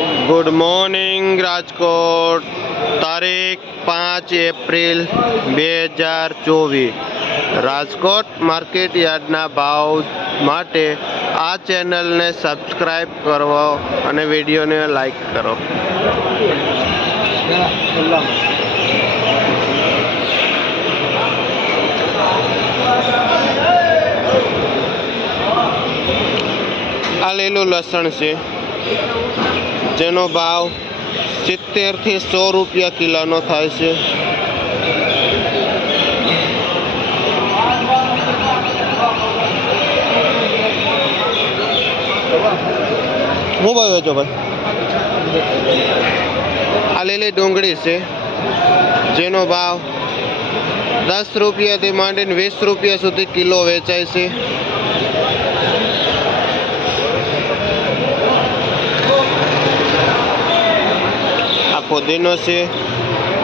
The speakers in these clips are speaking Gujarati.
ગુડ મોર્નિંગ રાજકોટ તારીખ પાંચ એપ્રિલ બે હજાર ચોવીસ. રાજકોટ માર્કેટ યાર્ડના ભાવ માટે આ ચેનલને સબસ્ક્રાઈબ કરો અને વિડીયોને લાઈક કરો. આ લીલું લસણ છે. જેનો ભાવ સિત્તેરથી સો રૂપિયા કિલોનો થાય છે. હું ભાવ વેચો ભાઈ? આ લીલી ડુંગળી છે. જેનો ભાવ દસ રૂપિયાથી માંડીને વીસ રૂપિયા સુધી કિલો વેચાય છે આ ફુદીનો છે.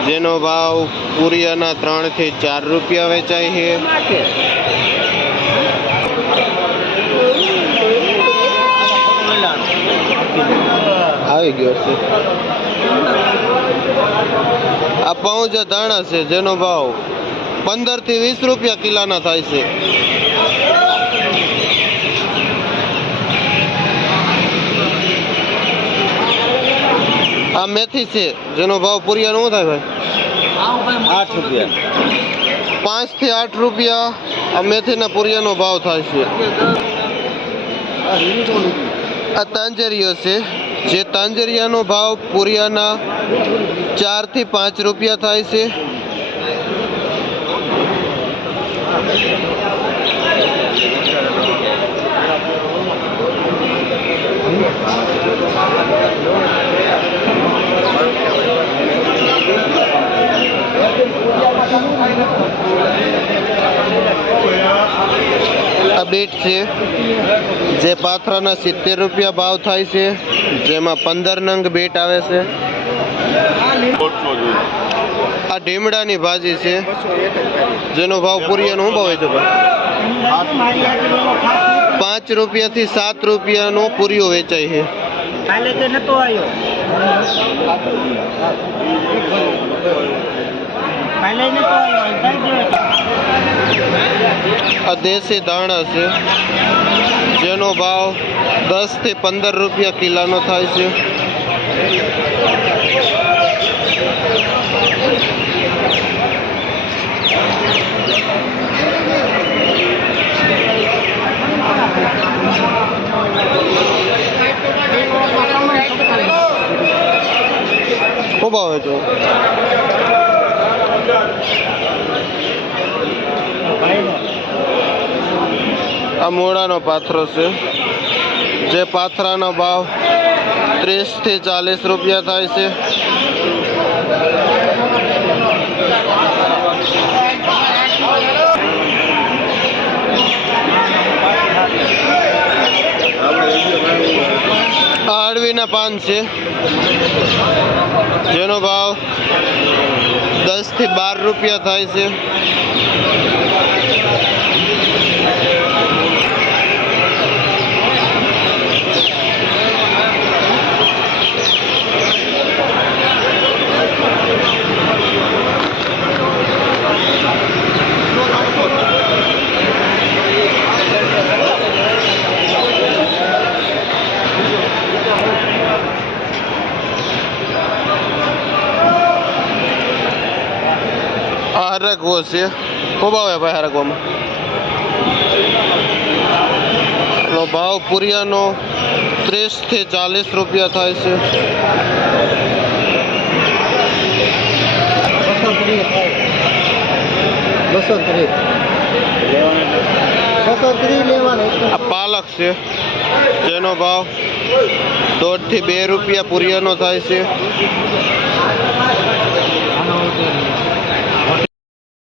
જેનો ભાવ પૂરિયાના ત્રણથી ચાર રૂપિયા વેચાય છે. આવી ગયો છે. આ પાઉચ ધાણા છે, જેનો ભાવ પંદરથી વીસ રૂપિયા કિલાના થાય છે. આ મેથી છે જેનો ભાવ પૂરિયાનો શું થાય ભાઈ? આઠ રૂપિયા. પાંચથી આઠ રૂપિયા આ મેથીના પૂરિયાનો ભાવ થાય છે. આ તાંજરિયો છે. જે તાંજરિયાનો ભાવ પૂરિયાના ચારથી પાંચ રૂપિયા થાય છે. બીટ છે, જે પાથરાના સિત્તેર રૂપિયા ભાવ થાય છે, જેમાં પંદર નંગ બેટ આવે છે. આ ઢીમડાની ભાજી છે, જેનો ભાવ પૂરિયાનો શું ભાવ છે પાંચ રૂપિયાથી સાત રૂપિયાનો પૂરીઓ વેચાય છે. કાલે કે નતો આવ્યો કાલે નતો આવ્યો આ દેશી દાણા છે. જેનો ભાવ દસથી પંદર રૂપિયા કિલોનો થાય છે. ખૂબ ભાવ વેચો આ મોડાનો પાથરો છે. જે પાથરાનો ભાવ ત્રીસથી ચાલીસ રૂપિયા થાય છે. અળવીના પાન છે. જેનો ભાવ દસથી બાર રૂપિયા થાય છે. આ હરકવો છે ખૂબ આવે ભાઈ હરકવામાં એનો ભાવ પૂરિયાનો ત્રીસથી ચાલીસ રૂપિયા થાય છે. આ પાલક છે. જેનો ભાવ દોઢથી બે રૂપિયા પૂરિયાનો થાય છે.